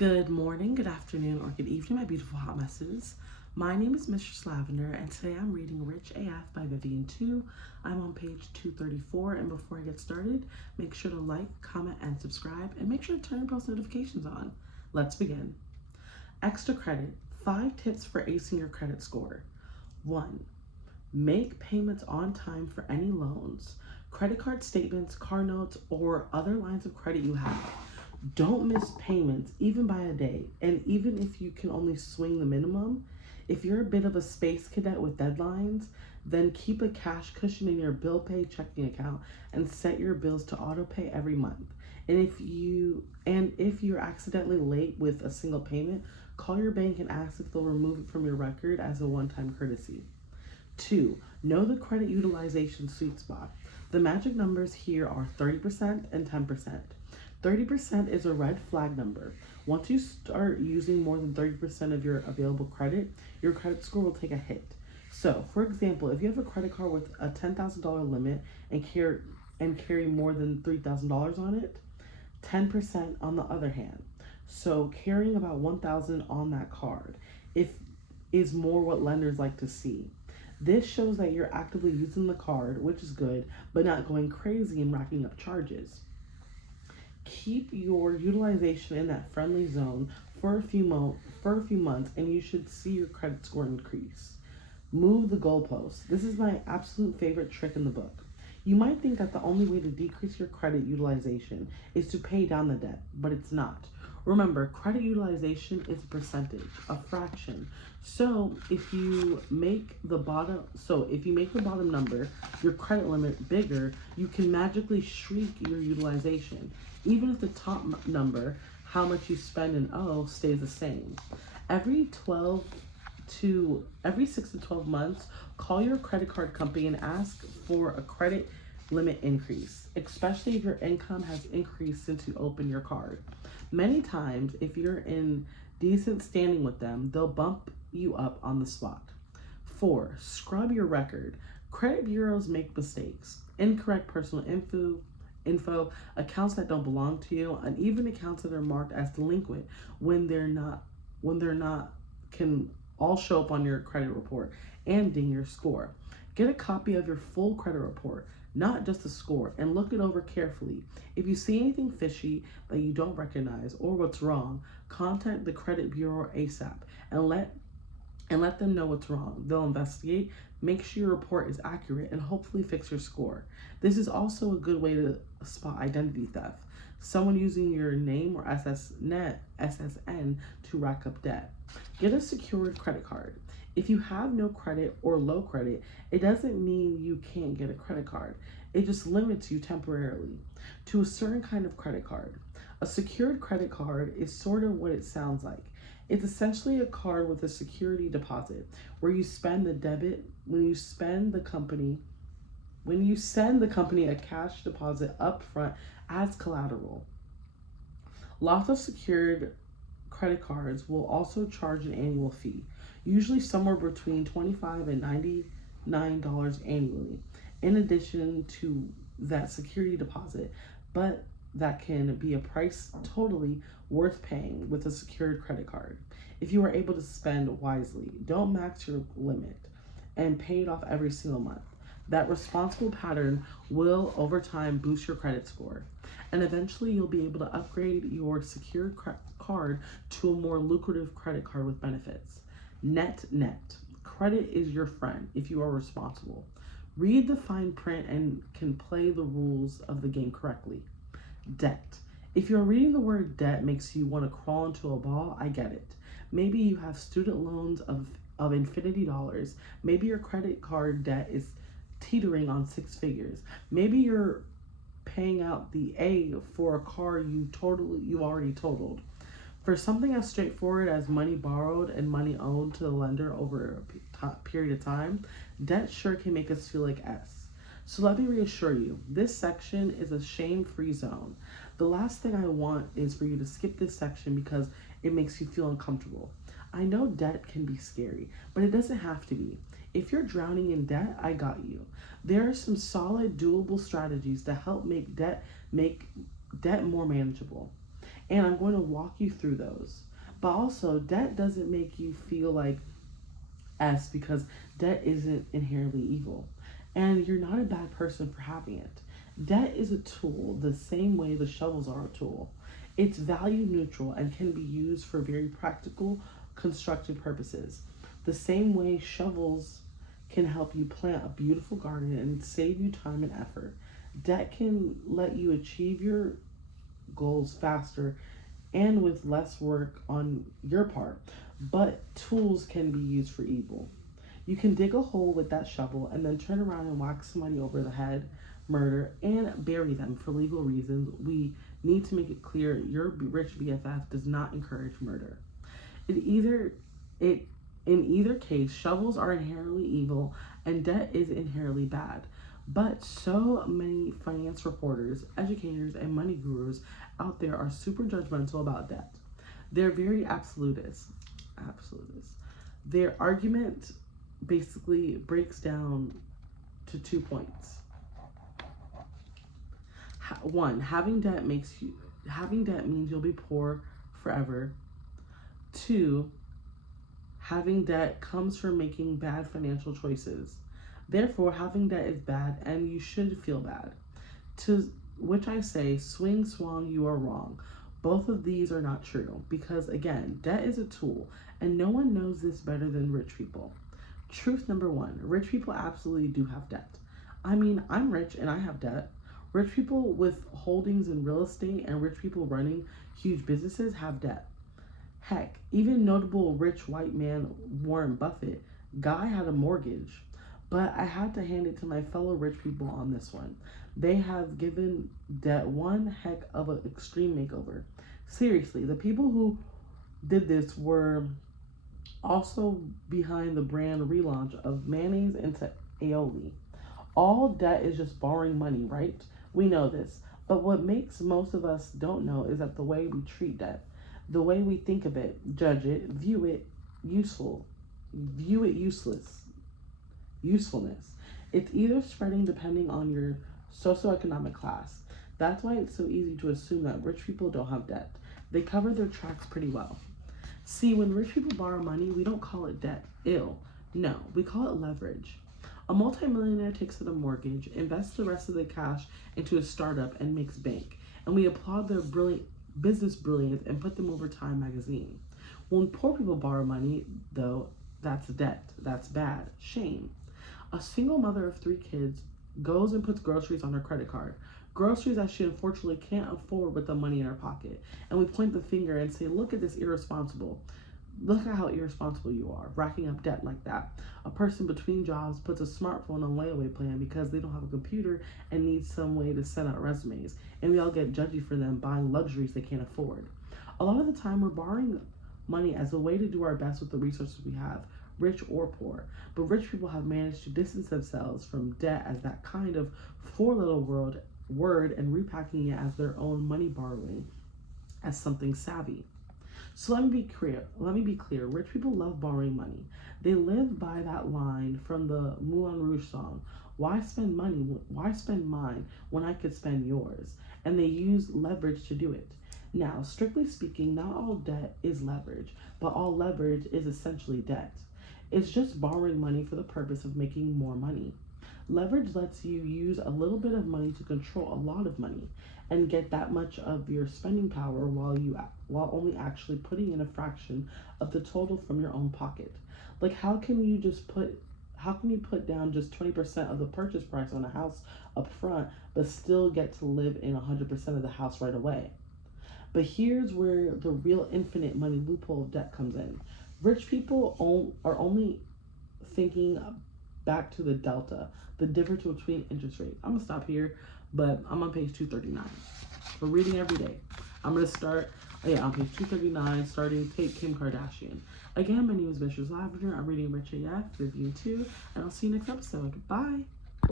Good morning, good afternoon, or good evening, my beautiful hot messes. My name is Mistress Lavender, and today I'm reading Rich AF by Vivian 2. I'm on page 234, and before I get started, make sure to like, comment, and subscribe, and make sure to turn post notifications on. Let's begin. Extra credit, 5 tips for acing your credit score. 1. Make payments on time for any loans, credit card statements, car notes, or other lines of credit you have. Don't miss payments, even by a day, and even if you can only swing the minimum. If you're a bit of a space cadet with deadlines, then keep a cash cushion in your bill pay checking account and set your bills to auto pay every month. And if you're accidentally late with a single payment, call your bank and ask if they'll remove it from your record as a one-time courtesy. 2. Know the credit utilization sweet spot. The magic numbers here are 30% and 10%. 30% is a red flag number. Once you start using more than 30% of your available credit, your credit score will take a hit. So, for example, if you have a credit card with a $10,000 limit and carry more than $3,000 on it, 10% on the other hand. So, carrying about $1,000 on that card is more what lenders like to see. This shows that you're actively using the card, which is good, but not going crazy and racking up charges. Keep your utilization in that friendly zone for a few months, and you should see your credit score increase. Move the goalposts. This is my absolute favorite trick in the book. You might think that the only way to decrease your credit utilization is to pay down the debt, but it's not. Remember, credit utilization is a percentage, a fraction. So if you make the bottom number, your credit limit, bigger, you can magically shrink your utilization. Even if the top number, how much you spend and owe, stays the same. Every 6 to 12 months, call your credit card company and ask for a credit limit increase, especially if your income has increased since you opened your card. Many times, if you're in decent standing with them, they'll bump you up on the spot. 4. Scrub your record. Credit bureaus make mistakes. Incorrect personal info, accounts that don't belong to you, and even accounts that are marked as delinquent when they're not can all show up on your credit report and ding your score. Get a copy of your full credit report, not just the score, and look it over carefully. If you see anything fishy that you don't recognize or what's wrong, contact the credit bureau ASAP and let them know what's wrong. They'll investigate, make sure your report is accurate, and hopefully fix your score. This is also a good way to spot identity theft. Someone using your name or SSN to rack up debt. Get a secured credit card. If you have no credit or low credit, it doesn't mean you can't get a credit card. It just limits you temporarily to a certain kind of credit card. A secured credit card is sort of what it sounds like. It's essentially a card with a security deposit where you send the company a cash deposit up front as collateral. Lots of secured credit cards will also charge an annual fee, usually somewhere between $25 and $99 annually, in addition to that security deposit, but that can be a price totally worth paying with a secured credit card. If you are able to spend wisely, don't max your limit and pay it off every single month. That responsible pattern will, over time, boost your credit score. And eventually, you'll be able to upgrade your secured card to a more lucrative credit card with benefits. Net. Credit is your friend if you are responsible. Read the fine print and can play the rules of the game correctly. Debt. If you're reading the word debt makes you want to crawl into a ball, I get it. Maybe you have student loans of infinity dollars. Maybe your credit card debt is teetering on 6 figures. Maybe you're paying out the A for a car you already totaled. For something as straightforward as money borrowed and money owed to the lender over a period of time, debt sure can make us feel like S. So let me reassure you, this section is a shame-free zone. The last thing I want is for you to skip this section because it makes you feel uncomfortable. I know debt can be scary, but it doesn't have to be. If you're drowning in debt, I got you. There are some solid, doable strategies to help make debt more manageable. And I'm going to walk you through those. But also, debt doesn't make you feel like S, because debt isn't inherently evil. And you're not a bad person for having it. Debt is a tool the same way the shovels are a tool. It's value neutral and can be used for very practical, constructive purposes. The same way shovels can help you plant a beautiful garden and save you time and effort. Debt can let you achieve your goals faster and with less work on your part, but tools can be used for evil. You can dig a hole with that shovel and then turn around and whack somebody over the head, murder, and bury them for legal reasons. We need to make it clear your rich BFF does not encourage murder. It in either case, shovels are inherently evil and debt is inherently bad. But so many finance reporters, educators, and money gurus out there are super judgmental about debt. They're very absolutist. Their argument basically breaks down to 2 points. One, having debt means you'll be poor forever. Two, having debt comes from making bad financial choices. Therefore, having debt is bad and you should feel bad. To which I say, swing swung, you are wrong. Both of these are not true because, again, debt is a tool and no one knows this better than rich people. Truth number one, rich people absolutely do have debt. I mean, I'm rich and I have debt. Rich people with holdings in real estate and rich people running huge businesses have debt. Heck, even notable rich white man Warren Buffett, guy had a mortgage. But I had to hand it to my fellow rich people on this one. They have given debt one heck of an extreme makeover. Seriously, the people who did this were also behind the brand relaunch of mayonnaise into aioli. All debt is just borrowing money, right? We know this. But what makes most of us don't know is that the way we treat debt, the way we think of it, judge it, view it usefulness. It's either spreading depending on your socioeconomic class. That's why it's so easy to assume that rich people don't have debt. They cover their tracks pretty well. See, when rich people borrow money, we don't call it debt. No, we call it leverage. A multimillionaire takes out a mortgage, invests the rest of the cash into a startup, and makes bank. And we applaud their business brilliance and put them over Time magazine. When poor people borrow money, though, that's debt. That's bad. Shame. A single mother of 3 kids goes and puts groceries on her credit card. Groceries that she unfortunately can't afford with the money in her pocket. And we point the finger and say, look at this irresponsible. Look at how irresponsible you are, racking up debt like that. A person between jobs puts a smartphone on layaway plan because they don't have a computer and need some way to send out resumes. And we all get judgy for them buying luxuries they can't afford. A lot of the time, we're borrowing money as a way to do our best with the resources we have, rich or poor. But rich people have managed to distance themselves from debt as that kind of four-letter word and repacking it as their own money borrowing as something savvy. So let me be clear. Rich people love borrowing money. They live by that line from the Moulin Rouge song. Why spend mine when I could spend yours? And they use leverage to do it. Now, strictly speaking, not all debt is leverage, but all leverage is essentially debt. It's just borrowing money for the purpose of making more money. Leverage lets you use a little bit of money to control a lot of money and get that much of your spending power while only actually putting in a fraction of the total from your own pocket. Like how can you put down just 20% of the purchase price on a house up front but still get to live in 100% of the house right away? But here's where the real infinite money loophole of debt comes in. Rich people are only thinking back to the delta, the difference between interest rates. I'm gonna stop here, but I'm on page 239. We're reading every day. I'm gonna start on page 239, starting Take Kim Kardashian. Again, my name is Mistress Lavender. I'm reading Rich AF, Vivian 2, and I'll see you next episode. Bye.